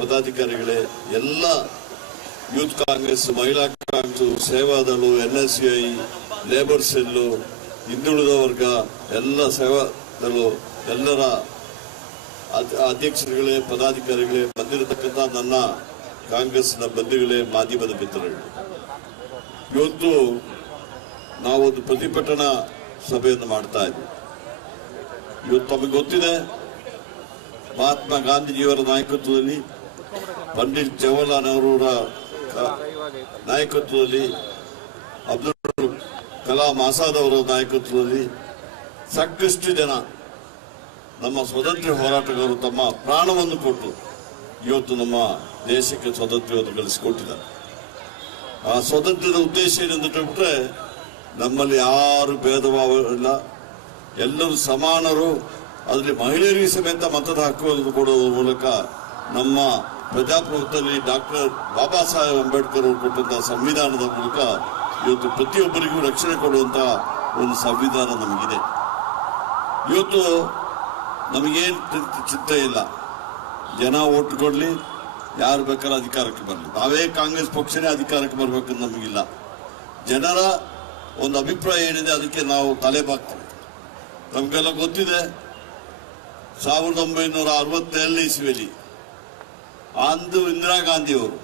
ಪದಾಧಿಕಾರಿಗಳೇ, ಎಲ್ಲ ಯೂತ್ ಕಾಂಗ್ರೆಸ್, ಮಹಿಳಾ Congress ಸೇವಾದಳು N S I, labour cell ಹಿಂದುಳಿದ ವರ್ಗ, ಎಲ್ಲ ಸೇವಾದಳು ಎಲ್ಲರ ಅಧ್ಯಕ್ಷರುಗಳೇ, ಪದಾಧಿಕಾರಿಗಳೇ, ಬಂದಿರತಕ್ಕಂಥ ನನ್ನ ಕಾಂಗ್ರೆಸ್ನ ಬಂಧುಗಳೇ ಮಾಧ್ಯಮದ ಮಿತ್ರಗಳು ಇವತ್ತು ನಾವೊಂದು ಪ್ರತಿಭಟನಾ ಸಭೆಯನ್ನು ಮಾಡ್ತಾ ಇದ್ದೀವಿ ಇವತ್ತು ತಮಗೆ ಗೊತ್ತಿದೆ, ಮಹಾತ್ಮ ಗಾಂಧೀಜಿಯವರ ನಾಯಕತ್ವದಲ್ಲಿ ಪಂಡಿತ್ ಜವಾಹರ್ಲಾಲ್ ನೆಹರೂರ ನಾಯಕತ್ವದಲ್ಲಿ ಅಬ್ದುಲ್ ಕಲಾಂ ಆಸಾದ್ ಅವರ ನಾಯಕತ್ವದಲ್ಲಿ ಸಾಕಷ್ಟು ಜನ ನಮ್ಮ ಸ್ವಾತಂತ್ರ್ಯ ಹೋರಾಟಗಾರರು ತಮ್ಮ ಪ್ರಾಣವನ್ನು ಕೊಟ್ಟು ಇವತ್ತು ನಮ್ಮ ದೇಶಕ್ಕೆ ಸ್ವಾತಂತ್ರ್ಯವನ್ನು ಗಳಿಸಿಕೊಟ್ಟಿದ್ದಾರೆ ಆ ಸ್ವಾತಂತ್ರ್ಯದ ಉದ್ದೇಶ ಏನೆಂದು ಬಿಟ್ಟರೆ ನಮ್ಮಲ್ಲಿ ಯಾರು ಭೇದ ಭಾವ ಇಲ್ಲ ಎಲ್ಲರೂ ಸಮಾನರು. ಅದರಲ್ಲಿ ಮಹಿಳೆಯರಿಗೆ ಸಮೇತ ಮತದ ಹಕ್ಕು ಕೊಡುವ ಮೂಲಕ ನಮ್ಮ ಪ್ರಜಾಪ್ರಭುತ್ವದಲ್ಲಿ ಡಾಕ್ಟರ್ ಬಾಬಾ ಸಾಹೇಬ್ ಅಂಬೇಡ್ಕರ್ ಅವರು ಕೊಟ್ಟಂತಹ ಸಂವಿಧಾನದ ಮೂಲಕ ಇವತ್ತು ಪ್ರತಿಯೊಬ್ಬರಿಗೂ ರಕ್ಷಣೆ ಕೊಡುವಂತಹ ಒಂದು ಸಂವಿಧಾನ ನಮಗಿದೆ. ಇವತ್ತು ನಮಗೇನು ಚಿಂತೆ ಇಲ್ಲ. ಜನ ಓಟ್ ಕೊಡ್ಲಿ, ಯಾರು ಬೇಕಾದ್ರೆ ಅಧಿಕಾರಕ್ಕೆ ಬರಲಿ. ನಾವೇ ಕಾಂಗ್ರೆಸ್ ಪಕ್ಷನೇ ಅಧಿಕಾರಕ್ಕೆ ಬರಬೇಕು ನಮಗಿಲ್ಲ. ಜನರ ಒಂದು ಅಭಿಪ್ರಾಯ ಏನಿದೆ ಅದಕ್ಕೆ ನಾವು ತಲೆ ಬಾಗ್ತೀವಿ ನಮಗೆಲ್ಲ ಗೊತ್ತಿದೆ, ಸಾವಿರದ ಒಂಬೈನೂರ ಅರವತ್ತೇಳನೇ ಇಸ್ವಿಯಲ್ಲಿ ಅಂದು ಇಂದಿರಾ ಗಾಂಧಿಯವರು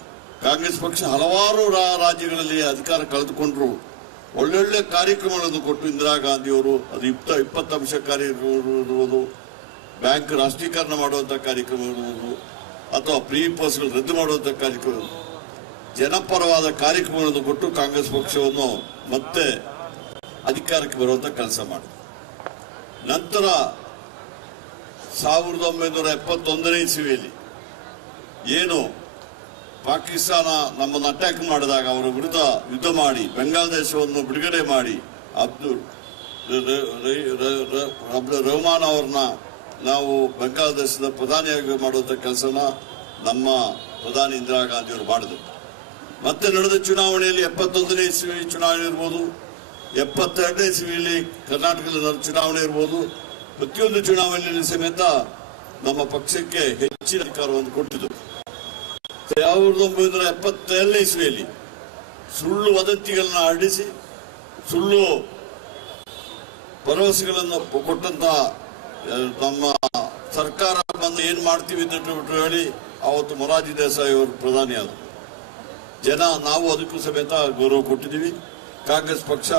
ಕಾಂಗ್ರೆಸ್ ಪಕ್ಷ ಹಲವಾರು ರಾಜ್ಯಗಳಲ್ಲಿ ಅಧಿಕಾರ ಕಳೆದುಕೊಂಡ್ರು. ಒಳ್ಳೊಳ್ಳೆ ಕಾರ್ಯಕ್ರಮಗಳನ್ನು ಕೊಟ್ಟು ಇಂದಿರಾ ಗಾಂಧಿಯವರು, ಅದು ಇಪ್ಪ ಇಪ್ಪತ್ತು ಅಂಶ ಕಾರ್ಯಕ್ರಮ ಇರುವುದು ಬ್ಯಾಂಕ್ ರಾಷ್ಟ್ರೀಕರಣ ಮಾಡುವಂಥ ಕಾರ್ಯಕ್ರಮ ಇರುವುದು ಅಥವಾ ಪ್ರೀ ಪೋಸ್ಟ್ಗಳು ರದ್ದು ಮಾಡುವಂಥ ಕಾರ್ಯಕ್ರಮ, ಜನಪರವಾದ ಕಾರ್ಯಕ್ರಮಗಳನ್ನು ಕೊಟ್ಟು ಕಾಂಗ್ರೆಸ್ ಪಕ್ಷವನ್ನು ಮತ್ತೆ ಅಧಿಕಾರಕ್ಕೆ ಬರುವಂಥ ಕೆಲಸ ಮಾಡಿದೆ ನಂತರ ಸಾವಿರದ ಒಂಬೈನೂರ ಎಪ್ಪತ್ತೊಂದನೇ ಇಸವಿಯಲ್ಲಿ ಏನು ಪಾಕಿಸ್ತಾನ ನಮ್ಮನ್ನು ಅಟ್ಯಾಕ್ ಮಾಡಿದಾಗ ಅವರ ವಿರುದ್ಧ ಯುದ್ಧ ಮಾಡಿ ಬೆಂಗಾಲ್ ದೇಶವನ್ನು ಬಿಡುಗಡೆ ಮಾಡಿ, ಅಬ್ದುಲ್ ರಹಮಾನ್ ಅವ್ರನ್ನ ನಾವು ಬೆಂಗಾಲ್ ದೇಶದ ಪ್ರಧಾನಿಯಾಗಿ ಮಾಡುವಂಥ ಕೆಲಸನ ನಮ್ಮ ಪ್ರಧಾನಿ ಇಂದಿರಾ ಗಾಂಧಿಯವರು ಮಾಡಿದರು. ಮತ್ತೆ ನಡೆದ ಚುನಾವಣೆಯಲ್ಲಿ ಎಪ್ಪತ್ತೊಂದನೇ ಇಸ್ವಿ ಚುನಾವಣೆ ಇರ್ಬೋದು, ಎಪ್ಪತ್ತೆರಡನೇ ಇಸ್ವಿಯಲ್ಲಿ ಕರ್ನಾಟಕದಲ್ಲಿ ನಡೆದ ಚುನಾವಣೆ ಇರ್ಬೋದು, ಪ್ರತಿಯೊಂದು ಚುನಾವಣೆಯಲ್ಲಿ ಸಮೇತ ನಮ್ಮ ಪಕ್ಷಕ್ಕೆ ಹೆಚ್ಚಿನ ಅಧಿಕಾರವನ್ನು ಕೊಟ್ಟಿದ್ದರು ಸಾವಿರದ ಒಂಬೈನೂರ ಎಪ್ಪತ್ತೇಳನೇ ಇಸ್ವಿಯಲ್ಲಿ ಸುಳ್ಳು ವದಂತಿಗಳನ್ನು ಹರಡಿಸಿ ಸುಳ್ಳು ಭರವಸೆಗಳನ್ನು ಕೊಟ್ಟಂತ ನಮ್ಮ ಸರ್ಕಾರ ಬಂದು ಏನು ಮಾಡ್ತೀವಿ ಅಂತ ಹೇಳಿ ಅವತ್ತು ಮೊರಾರ್ಜಿ ದೇಸಾಯಿ ಅವರು ಪ್ರಧಾನಿ ಆದರು. ಜನ ನಾವು ಅದಕ್ಕೂ ಸಮೇತ ಗೌರವ ಕೊಟ್ಟಿದ್ದೀವಿ. ಕಾಂಗ್ರೆಸ್ ಪಕ್ಷ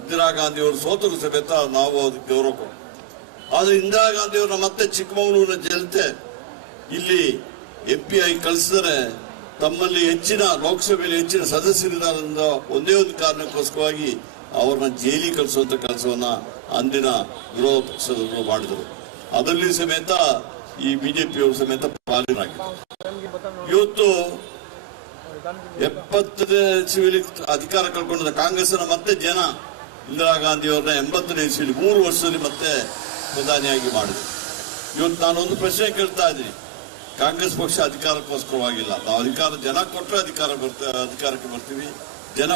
ಇಂದಿರಾ ಗಾಂಧಿ ಅವರು ಸೋತರು ಸಮೇತ ನಾವು ಅದಕ್ಕೆ ಗೌರವ ಕೊಟ್ಟು ಆದರೆ ಇಂದಿರಾ ಗಾಂಧಿ ಅವರ ಮತ್ತೆ ಚಿಕ್ಕಮಗಳೂರಿನ ಜನತೆ ಇಲ್ಲಿ ಎಂ ಪಿ ಕಳಿಸಿದರೆ ತಮ್ಮಲ್ಲಿ ಹೆಚ್ಚಿನ ಲೋಕಸಭೆಯಲ್ಲಿ ಹೆಚ್ಚಿನ ಸದಸ್ಯರಿದ್ದಾರೆ ಒಂದೇ ಒಂದು ಕಾರಣಕ್ಕೋಸ್ಕರವಾಗಿ ಅವ್ರನ್ನ ಜೈಲಿ ಕಳಿಸುವಂತ ಕೆಲಸವನ್ನ ಅಂದಿನ ವಿರೋಧ ಪಕ್ಷದವರು ಮಾಡಿದರು. ಅದರಲ್ಲಿ ಸಮೇತ ಈ ಬಿಜೆಪಿಯವರು ಸಮೇತ ಪಾಲನೆಯಾಗಿದೆ ಇವತ್ತು ಎಪ್ಪತ್ತನೇ ಸಿವಿಲಿ ಅಧಿಕಾರ ಕಳ್ಕೊಂಡ ಕಾಂಗ್ರೆಸ್ನ ಮತ್ತೆ ಜನ ಇಂದಿರಾ ಗಾಂಧಿ ಅವ್ರನ್ನ ಎಂಬತ್ತನೇ ಸಿವಿಲಿ ಮೂರು ವರ್ಷದಲ್ಲಿ ಮತ್ತೆ ಪ್ರಧಾನಿಯಾಗಿ ಮಾಡಿದ್ರು. ಇವತ್ತು ನಾನೊಂದು ಪ್ರಶ್ನೆ ಕೇಳ್ತಾ ಇದ್ದೀನಿ. ಕಾಂಗ್ರೆಸ್ ಪಕ್ಷ ಅಧಿಕಾರಕ್ಕೋಸ್ಕರವಾಗಿಲ್ಲ ನಾವು ಅಧಿಕಾರ, ಜನ ಕೊಟ್ಟರೆ ಅಧಿಕಾರ ಬರ್ತ, ಅಧಿಕಾರಕ್ಕೆ ಬರ್ತೀವಿ. ಜನ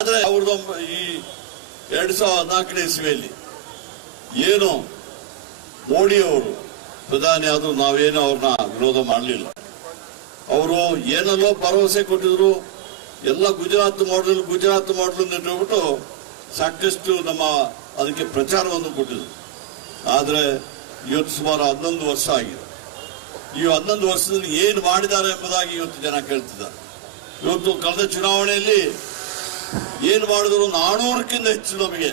ಆದ್ರೆ ಅವ್ರದ್ದು ಈ ಎರಡ್ ಸಾವಿರದ ಹದಿನಾಲ್ಕನೇ ಇಸ್ವಿಯಲ್ಲಿ ಏನು ಮೋಡಿ ಅವರು ಪ್ರಧಾನಿ ಆದ್ರೂ ನಾವೇನು ಅವ್ರನ್ನ ವಿರೋಧ ಮಾಡಲಿಲ್ಲ. ಅವರು ಏನಲ್ಲೋ ಭರವಸೆ ಕೊಟ್ಟಿದ್ರು. ಎಲ್ಲ ಗುಜರಾತ್ ಮಾಡಲ್ ಗುಜರಾತ್ ಮಾಡಲ್ ಅಂತ ಹೇಳ್ಬಿಟ್ಟು ಸಾಕಷ್ಟು ನಮ್ಮ ಅದಕ್ಕೆ ಪ್ರಚಾರವನ್ನು ಕೊಟ್ಟಿದ್ರು. ಆದ್ರೆ ಇವತ್ತು ಸುಮಾರು ಹನ್ನೊಂದು ವರ್ಷ ಆಗಿದೆ. ಈ ಹನ್ನೊಂದು ವರ್ಷದಲ್ಲಿ ಏನು ಮಾಡಿದ್ದಾರೆ ಎಂಬುದಾಗಿ ಇವತ್ತು ಜನ ಕೇಳ್ತಿದ್ದಾರೆ. ಇವತ್ತು ಕಳೆದ ಚುನಾವಣೆಯಲ್ಲಿ ಏನು ಮಾಡಿದ್ರು ನಾನೂರಕ್ಕಿಂತ ಹೆಚ್ಚು ನಮಗೆ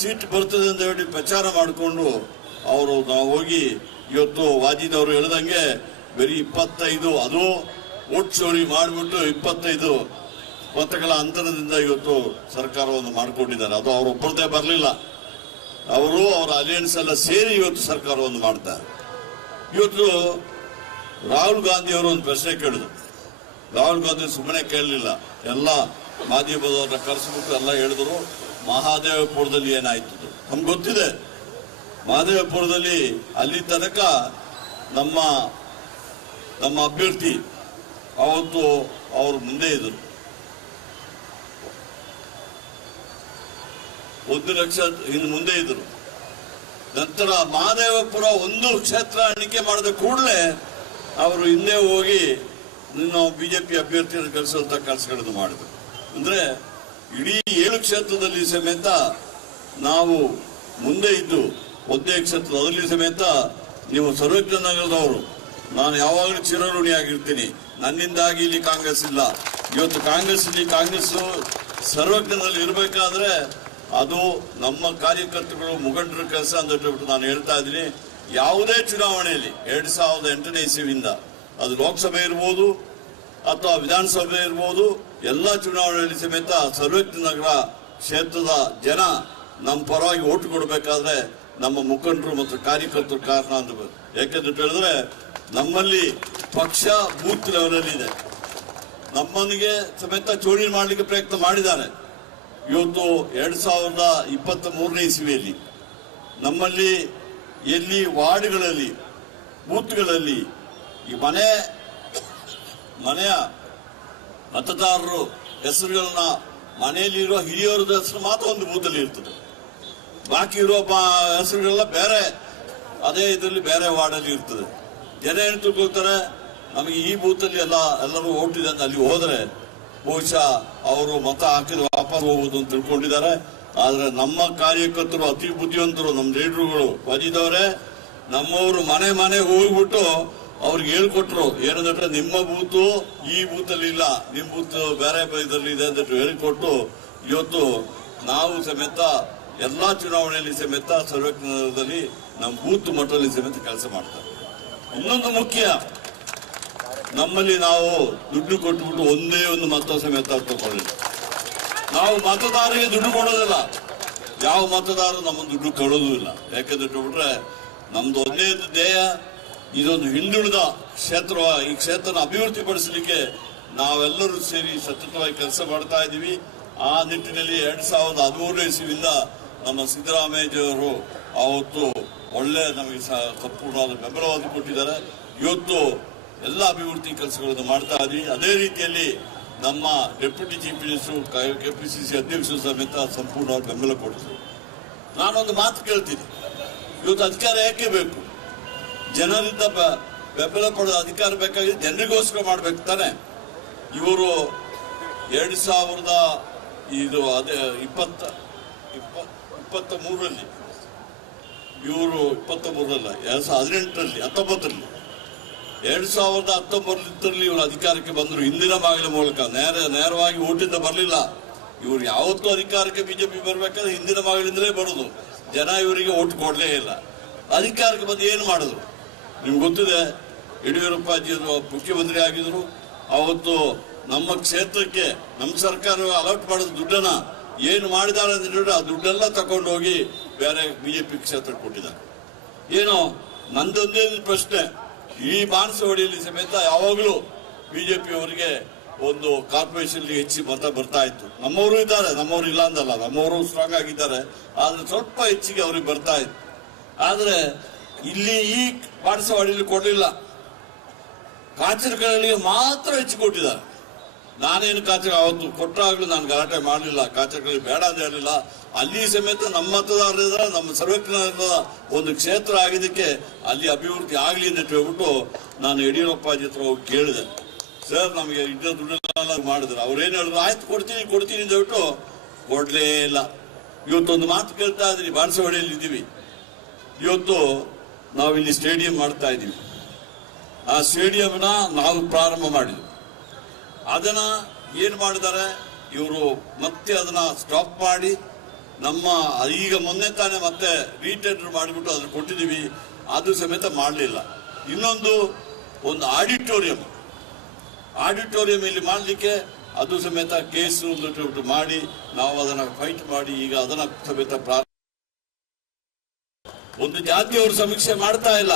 ಸೀಟ್ ಬರ್ತದೆ ಅಂತ ಹೇಳಿ ಪ್ರಚಾರ ಮಾಡಿಕೊಂಡು ಅವರು ನಾವು ಹೋಗಿ ಇವತ್ತು ವಾಜಿದ್ ಅವರು ಹೇಳ್ದಂಗೆ ಬರೀ ಇಪ್ಪತ್ತೈದು, ಅದು ಓಟ್ ಚೋರಿ ಮಾಡಿಬಿಟ್ಟು ಇಪ್ಪತ್ತೈದು ಮತಗಳ ಅಂತರದಿಂದ ಇವತ್ತು ಸರ್ಕಾರವನ್ನು ಮಾಡಿಕೊಂಡಿದ್ದಾರೆ. ಅದು ಅವರೊಬ್ಬರದೇ ಬರಲಿಲ್ಲ. ಅವರು ಅವರ ಅಲಿಯನ್ಸ್ ಎಲ್ಲ ಸೇರಿ ಇವತ್ತು ಸರ್ಕಾರವನ್ನು ಮಾಡ್ತಾರೆ. ಇವತ್ತು ರಾಹುಲ್ ಗಾಂಧಿ ಅವರು ಒಂದು ಪ್ರಶ್ನೆ ಕೇಳಿದ್ರು. ರಾಹುಲ್ ಗಾಂಧಿ ಸುಮ್ಮನೆ ಕೇಳಲಿಲ್ಲ. ಎಲ್ಲ ಮಾಧ್ಯಮದವ್ರನ್ನ ಕರೆಸಿಬಿಟ್ಟು ಎಲ್ಲ ಹೇಳಿದ್ರು, ಮಹಾದೇವಪುರದಲ್ಲಿ ಏನಾಯ್ತು ನಮ್ಗೆ ಗೊತ್ತಿದೆ. ಮಹಾದೇವಪುರದಲ್ಲಿ ಅಲ್ಲಿ ತನಕ ನಮ್ಮ ನಮ್ಮ ಅಭ್ಯರ್ಥಿ ಅವತ್ತು ಅವರು ಮುಂದೆ ಇದ್ರು. ಒಂದು ಲಕ್ಷ ಇನ್ನು ಮುಂದೆ ಇದ್ರು. ನಂತರ ಮಹಾದೇವಪುರ ಒಂದು ಕ್ಷೇತ್ರ ಎಣಿಕೆ ಮಾಡಿದ ಕೂಡಲೇ ಅವರು ಹಿಂದೆ ಹೋಗಿ ನಾವು ಬಿ ಜೆ ಪಿ ಅಭ್ಯರ್ಥಿಯನ್ನು ಕಳಿಸುವಂತ ಕೆಲಸಗಳನ್ನು ಮಾಡಿದ್ರು. ಅಂದ್ರೆ ಇಡೀ ಏಳು ಕ್ಷೇತ್ರದಲ್ಲಿ ಸಮೇತ ನಾವು ಮುಂದೆ ಇದ್ದು ಒಂದೇ ಕ್ಷೇತ್ರದಲ್ಲಿ ಸಮೇತ ನೀವು ಸರ್ವಜ್ಞ ನಗರದವರು. ನಾನು ಯಾವಾಗಲೂ ಚಿರಋಣಿಯಾಗಿರ್ತೀನಿ. ನನ್ನಿಂದಾಗಿ ಇಲ್ಲಿ ಕಾಂಗ್ರೆಸ್ ಇಲ್ಲ. ಇವತ್ತು ಕಾಂಗ್ರೆಸ್ ಇಲ್ಲಿ ಕಾಂಗ್ರೆಸ್ ಸರ್ವಜ್ಞದಲ್ಲಿ ಇರಬೇಕಾದ್ರೆ ಅದು ನಮ್ಮ ಕಾರ್ಯಕರ್ತರು ಮುಖಂಡರ ಕೆಲಸ ಅಂತ ಹೇಳ್ಬಿಟ್ಟು ನಾನು ಹೇಳ್ತಾ ಇದ್ದೀನಿ. ಯಾವುದೇ ಚುನಾವಣೆಯಲ್ಲಿ ಎರಡ್ ಸಾವಿರದ ಎಂಟನೇ ಇಸವಿಯಿಂದ ಅದು ಲೋಕಸಭೆ ಇರ್ಬೋದು ಅಥವಾ ವಿಧಾನಸಭೆ ಇರ್ಬೋದು, ಎಲ್ಲ ಚುನಾವಣೆಯಲ್ಲಿ ಸಮೇತ ಸರ್ವಜ್ಞ ನಗರ ಕ್ಷೇತ್ರದ ಜನ ನಮ್ಮ ಪರವಾಗಿ ಓಟು ಕೊಡಬೇಕಾದ್ರೆ ನಮ್ಮ ಮುಖಂಡರು ಮತ್ತು ಕಾರ್ಯಕರ್ತರು ಕಾರಣ ಅಂತ ಯಾಕೆಂತ ಹೇಳಿದ್ರೆ ನಮ್ಮಲ್ಲಿ ಪಕ್ಷ ಬೂತ್ ಲೆವೆಲ್ ಇದೆ. ನಮ್ಮನಿಗೆ ಸಮೇತ ಚೋರಿ ಮಾಡಲಿಕ್ಕೆ ಪ್ರಯತ್ನ ಮಾಡಿದ್ದಾರೆ. ಇವತ್ತು ಎರಡು ಸಾವಿರದ ಇಪ್ಪತ್ತ ಮೂರನೇ ಇಸ್ವಿಯಲ್ಲಿ ನಮ್ಮಲ್ಲಿ ಎಲ್ಲಿ ವಾರ್ಡ್ಗಳಲ್ಲಿ, ಬೂತ್ಗಳಲ್ಲಿ ಈ ಮನೆ, ಮನೆಯ ಮತದಾರರು ಹೆಸರುಗಳನ್ನ ಮನೆಯಲ್ಲಿರುವ ಹಿರಿಯವರದ ಹೆಸರು ಮಾತ್ರ ಒಂದು ಬೂತಲ್ಲಿ ಇರ್ತದೆ. ಬಾಕಿ ಇರುವ ಹೆಸರುಗಳೆಲ್ಲ ಬೇರೆ, ಅದೇ ಇದರಲ್ಲಿ ಬೇರೆ ವಾರ್ಡಲ್ಲಿ ಇರ್ತದೆ. ಜನ ಏನು ತಿಳ್ಕೊಳ್ತಾರೆ, ನಮಗೆ ಈ ಬೂತಲ್ಲಿ ಎಲ್ಲ ಎಲ್ಲರೂ ಓಟಿದೆ ಅಂತ ಅಲ್ಲಿ ಹೋದ್ರೆ ಬಹುಶಃ ಅವರು ಮತ ಹಾಕಿದ ವಾಪಸ್ ಹೋಗುವುದು ಅಂತ ತಿಳ್ಕೊಂಡಿದ್ದಾರೆ. ಆದ್ರೆ ನಮ್ಮ ಕಾರ್ಯಕರ್ತರು, ಅತಿ ಬುದ್ಧಿವಂತರು, ನಮ್ಮ ಲೀಡರ್ಗಳು ಬಂದಿದ್ದವ್ರೆ ನಮ್ಮವರು ಮನೆ ಮನೆ ಹೋಗ್ಬಿಟ್ಟು ಅವ್ರಿಗೆ ಹೇಳ್ಕೊಟ್ರು, ಏನಂದ್ರೆ ನಿಮ್ಮ ಬೂತು ಈ ಬೂತಲ್ಲಿ ಇಲ್ಲ ನಿಮ್ ಬೂತ್ ಬೇರೆ ಇದರಲ್ಲಿ ಇದೆ ಅಂತ ಹೇಳಿಕೊಟ್ಟು ಇವತ್ತು ನಾವು ಸಮೇತ ಎಲ್ಲಾ ಚುನಾವಣೆಯಲ್ಲಿ ಸಮೇತ ಸರ್ವೇಕ್ಷಣದಲ್ಲಿ ನಮ್ಮ ಬೂತ್ ಮಟ್ಟದಲ್ಲಿ ಸಮೇತ ಕೆಲಸ ಮಾಡ್ತಾರೆ. ಇನ್ನೊಂದು ಮುಖ್ಯ ನಮ್ಮಲ್ಲಿ ನಾವು ದುಡ್ಡು ಕೊಟ್ಬಿಟ್ಟು ಒಂದೇ ಒಂದು ಮತ ಸಮೇತ ತಗೊಳ್ಳಿ. ನಾವು ಮತದಾರರಿಗೆ ದುಡ್ಡು ಕೊಡೋದಿಲ್ಲ. ಯಾವ ಮತದಾರರು ನಮ್ಮ ದುಡ್ಡು ಕೊಡೋದು ಇಲ್ಲ. ಯಾಕಂದ್ರೆ ಬಿಟ್ರೆ ನಮ್ದು ಒಂದೇ ಧ್ಯೇಯ, ಇದೊಂದು ಹಿಂದುಳಿದ ಕ್ಷೇತ್ರ, ಈ ಕ್ಷೇತ್ರನ ಅಭಿವೃದ್ಧಿಪಡಿಸಲಿಕ್ಕೆ ನಾವೆಲ್ಲರೂ ಸೇರಿ ಸತತವಾಗಿ ಕೆಲಸ ಮಾಡ್ತಾ ಇದ್ದೀವಿ. ಆ ನಿಟ್ಟಿನಲ್ಲಿ ಎರಡ್ ಸಾವಿರದ ಹದಿಮೂರನೇ ಇಸ್ವಿಯಿಂದ ನಮ್ಮ ಸಿದ್ದರಾಮಯ್ಯವರು ಅವತ್ತು ಒಳ್ಳೆ ನಮಗೆ ಸಂಪೂರ್ಣವಾದ ಬೆಂಬಲವನ್ನು ಕೊಟ್ಟಿದ್ದಾರೆ. ಇವತ್ತು ಎಲ್ಲ ಅಭಿವೃದ್ಧಿ ಕೆಲಸಗಳನ್ನು ಮಾಡ್ತಾ ಇದ್ವಿ ಅದೇ ರೀತಿಯಲ್ಲಿ ನಮ್ಮ ಡೆಪ್ಯೂಟಿ ಚೀಫ್ ಮಿನಿಸ್ಟರ್ ಕೆಪಿಸಿಸಿ ಅಧ್ಯಕ್ಷರು ಸಮೇತ ಸಂಪೂರ್ಣವಾಗಿ ಬೆಂಬಲ ಕೊಡ್ತೀವಿ ನಾನೊಂದು ಮಾತು ಕೇಳ್ತೀನಿ. ಇವತ್ತು ಅಧಿಕಾರ ಯಾಕೆ ಬೇಕು? ಜನರಿಂದ ಬೆಂಬಲ ಕೊಡೋ ಅಧಿಕಾರ ಬೇಕಾಗಿದೆ, ಜನರಿಗೋಸ್ಕರ ಮಾಡ್ಬೇಕು ತಾನೆ. ಇವರು ಎರಡ್ ಸಾವಿರದ ಇದು, ಅದೇ, ಇಪ್ಪತ್ತ, ಇಪ್ಪ- ಇಪ್ಪತ್ತ ಮೂರರಲ್ಲಿ, ಇವರು ಇಪ್ಪತ್ತ ಮೂರಲ್ಲ ಎರಡು ಸಾವಿರದ ಹದಿನೆಂಟರಲ್ಲಿ, ಹತ್ತೊಂಬತ್ತರಲ್ಲಿ. ಎರಡ್ ಸಾವಿರದ ಹತ್ತೊಂಬತ್ತರಲ್ಲಿ ಇವರು ಅಧಿಕಾರಕ್ಕೆ ಬಂದರು. ಹಿಂದಿನ ಬಾಗಿಲ ಮೂಲಕ. ನೇರ, ನೇರವಾಗಿ ಓಟಿಂದ ಬರಲಿಲ್ಲ. ಇವರು ಯಾವತ್ತೂ ಅಧಿಕಾರಕ್ಕೆ ಬಿಜೆಪಿ ಬರಬೇಕಾದ್ರೆ ಹಿಂದಿನ ಬಾಗಿಲಿಂದಲೇ ಬರೋದು. ಜನ ಇವರಿಗೆ ಓಟ್ ಕೊಡ್ಲೇ ಇಲ್ಲ. ಅಧಿಕಾರಕ್ಕೆ ಬಂದು ಏನು ಮಾಡಿದ್ರು ನಿಮ್ಗೆ ಗೊತ್ತಿದೆ, ಯಡಿಯೂರಪ್ಪ ಜಿಯವರು ಮುಖ್ಯಮಂತ್ರಿ ಆಗಿದ್ರು. ಅವತ್ತು ನಮ್ಮ ಕ್ಷೇತ್ರಕ್ಕೆ, ನಮ್ಮ ಸರ್ಕಾರ ಅಲರ್ಟ್ ಮಾಡಿದ ದುಡ್ಡನ್ನ ಏನು ಮಾಡಿದಾರೆ ಅಂತ ಆ ದುಡ್ಡೆಲ್ಲ ತಕೊಂಡು ಹೋಗಿ ಬೇರೆ ಬಿಜೆಪಿ ಕ್ಷೇತ್ರಕ್ಕೆ ಕೊಟ್ಟಿದ್ದಾರೆ. ಏನು, ನಂದೊಂದೇ ಪ್ರಶ್ನೆ. ಈ ಬಾಣಸವಾಡಿಯಲ್ಲಿ ಸಮೇತ ಯಾವಾಗಲೂ ಬಿಜೆಪಿ ಅವರಿಗೆ ಒಂದು ಕಾರ್ಪೊರೇಷನ್ ಹೆಚ್ಚು ಮತ ಬರ್ತಾ ಇತ್ತು. ನಮ್ಮವರು ಇದ್ದಾರೆ, ನಮ್ಮವರು ಇಲ್ಲ ಅಂದಲ್ಲ, ನಮ್ಮವರು ಸ್ಟ್ರಾಂಗ್ ಆಗಿದ್ದಾರೆ, ಆದ್ರೆ ಸ್ವಲ್ಪ ಹೆಚ್ಚಿಗೆ ಅವ್ರಿಗೆ ಬರ್ತಾ ಇತ್ತು. ಆದ್ರೆ ಇಲ್ಲಿ ಈ ಬಾಣಸವಾಡಿಯಲ್ಲಿ ಕೊಡಲಿಲ್ಲ. ಕಾಚರಗಳಲ್ಲಿ ಮಾತ್ರ ಹೆಚ್ಚು ಕೊಟ್ಟಿದ್ದಾರೆ. ನಾನೇನು ಕಾಚಕ ಅವತ್ತು ಕೊಟ್ಟಾಗಲೂ ನಾನು ಗಲಾಟೆ ಮಾಡಲಿಲ್ಲ ಕಾಚರಗಳಲ್ಲಿ ಬೇಡ ಅಂತ ಹೇಳಿಲ್ಲ ಅಲ್ಲಿ ಸಮೇತ ನಮ್ಮ ಮತದಾರರ ನಮ್ಮ ಸರ್ವಜ್ಞರ ಒಂದು ಕ್ಷೇತ್ರ ಆಗಿದ್ದಕ್ಕೆ ಅಲ್ಲಿ ಅಭಿವೃದ್ಧಿ ಆಗಲಿ ಅಂತ ಹೇಳ್ಬಿಟ್ಟು ನಾನು ಯಡಿಯೂರಪ್ಪಾಜಿ ಹತ್ರ ಹೋಗಿ ಕೇಳಿದೆ. ಸರ್, ನಮಗೆ ಇದ್ದ ದುಡ್ಡೆಲ್ಲ ಮಾಡಿದ್ರು. ಅವ್ರೇನು ಹೇಳಿದ್ರು? ಆಯ್ತು, ಕೊಡ್ತೀನಿ ಕೊಡ್ತೀನಿ ಅಂತ ಹೇಳ್ಬಿಟ್ಟು ಕೊಡ್ಲೇ ಇಲ್ಲ. ಇವತ್ತೊಂದು ಮಾತು ಕೇಳ್ತಾ ಇದ್ರಿ ಬಾಣಸವಾಡಿಯಲ್ಲಿ ಇದ್ದೀವಿ. ಇವತ್ತು ನಾವಿಲ್ಲಿ ಸ್ಟೇಡಿಯಂ ಮಾಡ್ತಾ ಇದ್ದೀವಿ. ಆ ಸ್ಟೇಡಿಯಂನ ನಾವು ಪ್ರಾರಂಭ ಮಾಡಿದ್ವಿ. ಅದನ್ನ ಏನ್ ಮಾಡಿದ್ದಾರೆ? ಇವರು ಮತ್ತೆ ಅದನ್ನ ಸ್ಟಾಪ್ ಮಾಡಿ ನಮ್ಮ ಈಗ ಮೊನ್ನೆ ತಾನೇ ಮತ್ತೆ ರೀಟೆಂಡರ್ ಮಾಡಿಬಿಟ್ಟು ಅದನ್ನ ಕೊಟ್ಟಿದ್ದೀವಿ ಅದು ಸಮೇತ ಮಾಡಲಿಲ್ಲ. ಇನ್ನೊಂದು ಒಂದು ಆಡಿಟೋರಿಯಂ ಆಡಿಟೋರಿಯಂ ಇಲ್ಲಿ ಮಾಡಲಿಕ್ಕೆ ಅದು ಸಮೇತ ಕೇಸು ಮಾಡಿ ನಾವು ಅದನ್ನ ಫೈಟ್ ಮಾಡಿ ಈಗ ಅದನ್ನ ಸಮೇತ ಒಂದು ಜಾತಿಯವರು ಸಮೀಕ್ಷೆ ಮಾಡ್ತಾ ಇಲ್ಲ.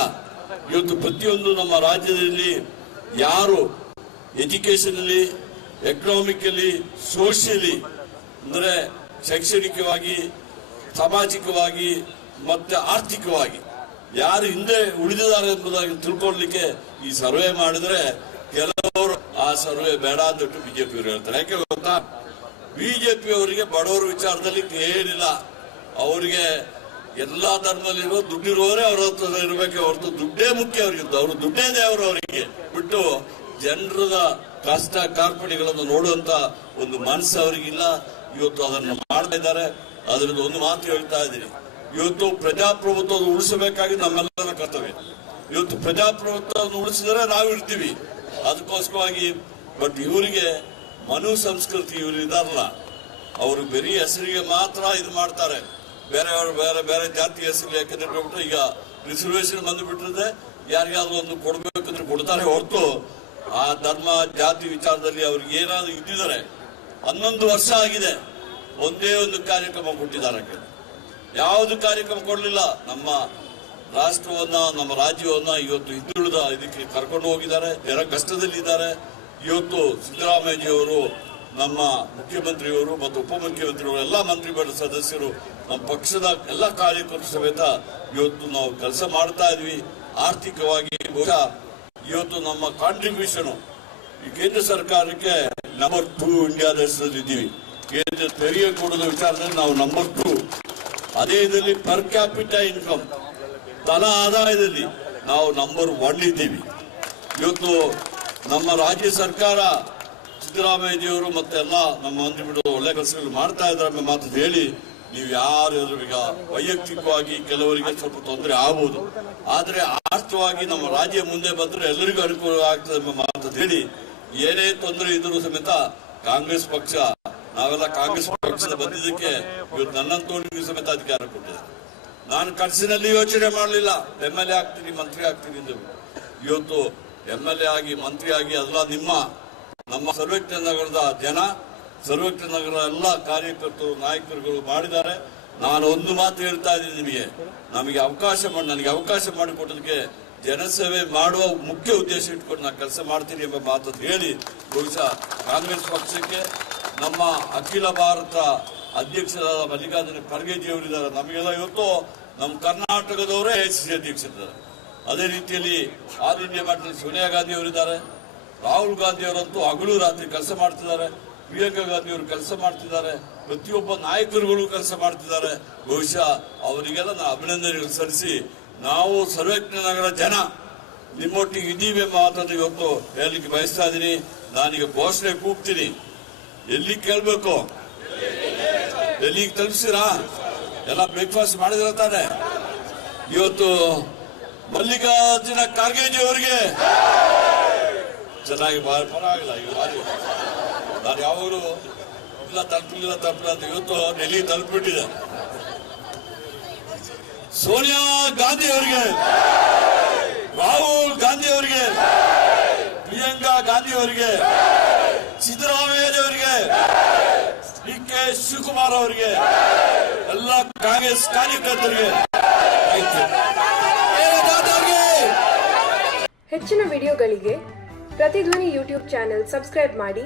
ಇವತ್ತು ಪ್ರತಿಯೊಂದು ನಮ್ಮ ರಾಜ್ಯದಲ್ಲಿ ಯಾರು ಎಜುಕೇಶನ್ ಅಲ್ಲಿ ಎಕನಾಮಿಕಲಿ, ಸೋಷಿಯಲಿ, ಅಂದರೆ ಶೈಕ್ಷಣಿಕವಾಗಿ, ಸಾಮಾಜಿಕವಾಗಿ, ಮತ್ತು ಆರ್ಥಿಕವಾಗಿ, ಯಾರು ಹಿಂದೆ ಉಳಿದಿದ್ದಾರೆ ಎಂಬುದಾಗಿ ತಿಳ್ಕೊಳ್ಳಿಕ್ಕೆ ಈ ಸರ್ವೆ ಮಾಡಿದ್ರೆ ಕೆಲವರು ಆ ಸರ್ವೆ ಬೇಡ ಅಂತ ಬಿಜೆಪಿ ಅವರು ಹೇಳ್ತಾರೆ. ಯಾಕೆ ಗೊತ್ತಾ? ಬಿಜೆಪಿ ಅವರಿಗೆ ಬಡವರ ವಿಚಾರದಲ್ಲಿ ಏನಿಲ್ಲ. ಅವರಿಗೆ ಎಲ್ಲಾ ಧರ್ಮದಲ್ಲಿರೋ ದುಡ್ಡಿರುವವರೇ ಅವ್ರ ಹತ್ರ ಇರಬೇಕೆ ಹೊರತು ದುಡ್ಡೇ ಮುಖ್ಯ ಅವ್ರಿಗೆ ಅವರು ದುಡ್ಡೇ ದೇವರು ಅವರಿಗೆ. ಬಿಟ್ಟು ಜನರದ ಕಷ್ಟ ಕಾರ್ಪಣ್ಯಗಳನ್ನು ನೋಡುವಂತ ಒಂದು ಮನಸ್ಸು ಅವರಿಗಿಲ್ಲ. ಇವತ್ತು ಅದನ್ನು ಮಾಡ್ತಾ ಇದ್ದಾರೆ. ಅದರಿಂದ ಒಂದು ಮಾತು ಹೇಳ್ತಾ ಇದ್ದೀನಿ. ಇವತ್ತು ಪ್ರಜಾಪ್ರಭುತ್ವ ಉಳಿಸಬೇಕಾಗಿ ನಮ್ಮೆಲ್ಲರ ಕರ್ತವ್ಯ. ಇವತ್ತು ಪ್ರಜಾಪ್ರಭುತ್ವವನ್ನು ಉಳಿಸಿದರೆ ನಾವು ಇರ್ತೀವಿ. ಅದಕ್ಕೋಸ್ಕರವಾಗಿ ಬಟ್ ಇವರಿಗೆ ಮನು ಸಂಸ್ಕೃತಿ ಇವರು ಇದಾರಲ್ಲ, ಅವರು ಬರೀ ಹೆಸರಿಗೆ ಮಾತ್ರ ಇದು ಮಾಡ್ತಾರೆ. ಬೇರೆಯವರು ಬೇರೆ ಬೇರೆ ಜಾತಿ ಹೆಸರು ಯಾಕಂದ್ರೆ ಈಗ ರಿಸರ್ವೇಶನ್ ಬಂದು ಬಿಟ್ಟಿರುತ್ತೆ ಯಾರಿಗಾದ್ರೂ ಒಂದು ಕೊಡ್ಬೇಕಂದ್ರೆ ಕೊಡ್ತಾರೆ ಹೊರತು ಆ ಧರ್ಮ, ಜಾತಿ ವಿಚಾರದಲ್ಲಿ ಅವ್ರಿಗೆ ಏನಾದ್ರು ಇದ್ದಿದ್ದಾರೆ, ಹನ್ನೊಂದು ವರ್ಷ ಆಗಿದೆ, ಒಂದೇ ಒಂದು ಕಾರ್ಯಕ್ರಮ ಕೊಟ್ಟಿದ್ದಾರೆ ಯಾವುದು ಕಾರ್ಯಕ್ರಮ ಕೊಡಲಿಲ್ಲ, ನಮ್ಮ ರಾಷ್ಟ್ರವನ್ನ, ನಮ್ಮ ರಾಜ್ಯವನ್ನ ಇವತ್ತು ಹಿಂದುಳಿದ ಇದಕ್ಕೆ ಕರ್ಕೊಂಡು ಹೋಗಿದ್ದಾರೆ, ಜನ ಕಷ್ಟದಲ್ಲಿದ್ದಾರೆ. ಇವತ್ತು ಸಿದ್ದರಾಮಯ್ಯಜಿಯವರು, ನಮ್ಮ ಮುಖ್ಯಮಂತ್ರಿಯವರು ಮತ್ತು ಉಪಮುಖ್ಯಮಂತ್ರಿಯವರು, ಎಲ್ಲ ಮಂತ್ರಿಗಳ ಸದಸ್ಯರು ನಮ್ಮ ಪಕ್ಷದ ಎಲ್ಲ ಕಾರ್ಯಕರ್ತರು ಸಮೇತ ಇವತ್ತು ನಾವು ಕೆಲಸ ಮಾಡ್ತಾ ಇದ್ವಿ. ಆರ್ಥಿಕವಾಗಿ ಬಹುಶಃ ಇವತ್ತು ನಮ್ಮ ಕಾಂಟ್ರಿಬ್ಯೂಷನ್ ಈ ಕೇಂದ್ರ ಸರ್ಕಾರಕ್ಕೆ ನಂಬರ್ ಟೂ ಇಂಡಿಯಾ ದೇಶದಲ್ಲಿ ಕೇಂದ್ರ ತೆರಿಗೆ ಕೊಡೋದ ವಿಚಾರದಲ್ಲಿ ನಾವು ನಂಬರ್ ಟೂ ಅದೇ ಇದರಲ್ಲಿ ಪರ್ ಕ್ಯಾಪಿಟ ಇನ್ಕಮ್ ತಲಾ ಆದಾಯದಲ್ಲಿ ನಾವು ನಂಬರ್ ಒನ್ ಇದ್ದೀವಿ. ಇವತ್ತು ನಮ್ಮ ರಾಜ್ಯ ಸರ್ಕಾರ ಸಿದ್ದರಾಮಯ್ಯಜಿಯವರು ಮತ್ತೆಲ್ಲ ನಮ್ಮ ಮಂತ್ರಿಗಳು ಒಳ್ಳೆ ಕೆಲಸಗಳು ಮಾಡ್ತಾ ಇದ್ದಾರೆ ಮಾತು ಹೇಳಿ ನೀವು ಯಾರು ಈಗ ವೈಯಕ್ತಿಕವಾಗಿ ಕೆಲವರಿಗೆ ಸ್ವಲ್ಪ ತೊಂದರೆ ಆಗಬಹುದು ಆದ್ರೆ ಆರ್ಥವಾಗಿ ನಮ್ಮ ರಾಜ್ಯ ಮುಂದೆ ಬಂದ್ರೆ ಎಲ್ಲರಿಗೂ ಅನುಕೂಲ ಆಗ್ತದೆ ಎಂಬ ಮಾತು ಹೇಳಿ, ಏನೇ ತೊಂದರೆ ಇದ್ರೂ ಸಮೇತ ಕಾಂಗ್ರೆಸ್ ಪಕ್ಷ, ನಾವೆಲ್ಲ ಕಾಂಗ್ರೆಸ್ ಪಕ್ಷದ ಬಂದಿದ್ದಕ್ಕೆ ಇವತ್ತು ನನ್ನಂತವನಿಗೂ ಸಮೇತ ಅಧಿಕಾರ ಕೊಟ್ಟಿದೆ. ನಾನು ಕನಸಿನಲ್ಲಿ ಯೋಚನೆ ಮಾಡಲಿಲ್ಲ. ಎಂ ಎಲ್ ಎ ಆಗ್ತೀನಿ, ಮಂತ್ರಿ ಆಗ್ತೀನಿ ಎಂದು ಇವತ್ತು ಎಂ ಎಲ್ ಎ ಆಗಿ, ಮಂತ್ರಿ ಆಗಿ, ಅದೆಲ್ಲ ನಿಮ್ಮ, ನಮ್ಮ ಸರ್ವಜ್ಞ ನಗರದ ಜನ ಸರ್ವಜ್ಞ ನಗರ ಎಲ್ಲ ಕಾರ್ಯಕರ್ತರು, ನಾಯಕರುಗಳು ಮಾಡಿದ್ದಾರೆ. ನಾನು ಒಂದು ಮಾತು ಹೇಳ್ತಾ ಇದ್ದೀನಿ ನಿಮಗೆ. ನಮಗೆ ಅವಕಾಶ ಮಾಡಿ, ನನಗೆ ಅವಕಾಶ ಮಾಡಿಕೊಟ್ಟದಕ್ಕೆ ಜನಸೇವೆ ಮಾಡುವ ಮುಖ್ಯ ಉದ್ದೇಶ ಇಟ್ಕೊಂಡು ನಾನು ಕೆಲಸ ಮಾಡ್ತೀನಿ ಎಂಬ ಮಾತನ್ನು ಹೇಳಿ ಬಹುಶಃ ಕಾಂಗ್ರೆಸ್ ಪಕ್ಷಕ್ಕೆ ನಮ್ಮ ಅಖಿಲ ಭಾರತ ಅಧ್ಯಕ್ಷರಾದ ಮಲ್ಲಿಕಾರ್ಜುನ ಖರ್ಗೆಜಿ ಅವರಿದ್ದಾರೆ ನಮಗೆಲ್ಲ ಇವತ್ತು ನಮ್ಮ ಕರ್ನಾಟಕದವರೇ ಐಸಿಸಿ ಅಧ್ಯಕ್ಷರಿದ್ದಾರೆ ಅದೇ ರೀತಿಯಲ್ಲಿ ಆಲ್ ಇಂಡಿಯಾ ಮಟ್ಟದಲ್ಲಿ ಸೋನಿಯಾ ಗಾಂಧಿ ಅವರಿದ್ದಾರೆ. ರಾಹುಲ್ ಗಾಂಧಿ ಅವರಂತೂ ಹಗಲು ರಾತ್ರಿ ಕೆಲಸ ಮಾಡ್ತಿದ್ದಾರೆ. ಪ್ರಿಯಾಂಕಾ ಗಾಂಧಿ ಅವರು ಕೆಲಸ ಮಾಡ್ತಿದ್ದಾರೆ, ಪ್ರತಿಯೊಬ್ಬ ನಾಯಕರುಗಳು ಕೆಲಸ ಮಾಡ್ತಿದ್ದಾರೆ. ಬಹುಶಃ ಅವರಿಗೆಲ್ಲ ನಾನು ಅಭಿನಂದನೆಗಳು ಸಲ್ಲಿಸಿ, ನಾವು ಸರ್ವಜ್ಞ ನಗರ ಜನ, ನಿಮ್ಮೊಟ್ಟಿಗೆ ಇದ್ದೀವಿ ಎಂಬ ಮಾತನ್ನು ಇವತ್ತು ಹೇಳಲಿಕ್ಕೆ ಬಯಸ್ತಾ ಇದ್ದೀನಿ. ನಾನೀಗ ಘೋಷಣೆ ಕೂಗ್ತೀನಿ. ಎಲ್ಲಿ ಕೇಳಬೇಕು? ಎಲ್ಲಿಗೆ ತಲುಪಿಸಿರಾ? ಎಲ್ಲ ಬ್ರೇಕ್ಫಾಸ್ಟ್ ಮಾಡಿದ್ರ ತಾನೆ. ಇವತ್ತು ಮಲ್ಲಿಕಾರ್ಜುನ ಖರ್ಗೆಜಿ ಅವರಿಗೆ. ಚೆನ್ನಾಗಿ ಪರವಾಗಿಲ್ಲ ನಾನು ಯಾವಾಗಲೂ ಇಲ್ಲ ತಲುಪಲಿಲ್ಲ ತಲುಪಲಿಲ್ಲ ಅಂತ ಇವತ್ತು ಡೆಲ್ಲಿ ತಲುಪಿಬಿಟ್ಟಿದೆ. ಸೋನಿಯಾ ಗಾಂಧಿ ಅವರಿಗೆ. ರಾಹುಲ್ ಗಾಂಧಿ ಅವರಿಗೆ. ಪ್ರಿಯಾಂಕಾ ಗಾಂಧಿ ಅವರಿಗೆ. ಸಿದ್ದರಾಮಯ್ಯ ಅವರಿಗೆ. ಡಿ ಕೆ ಶಿವಕುಮಾರ್ ಅವರಿಗೆ. ಎಲ್ಲ ಕಾಂಗ್ರೆಸ್ ಕಾರ್ಯಕರ್ತರಿಗೆ. ಹೆಚ್ಚಿನ ವಿಡಿಯೋಗಳಿಗೆ ಪ್ರತಿಧ್ವನಿ ಯೂಟ್ಯೂಬ್ ಚಾನೆಲ್ ಸಬ್ಸ್ಕ್ರೈಬ್ ಮಾಡಿ.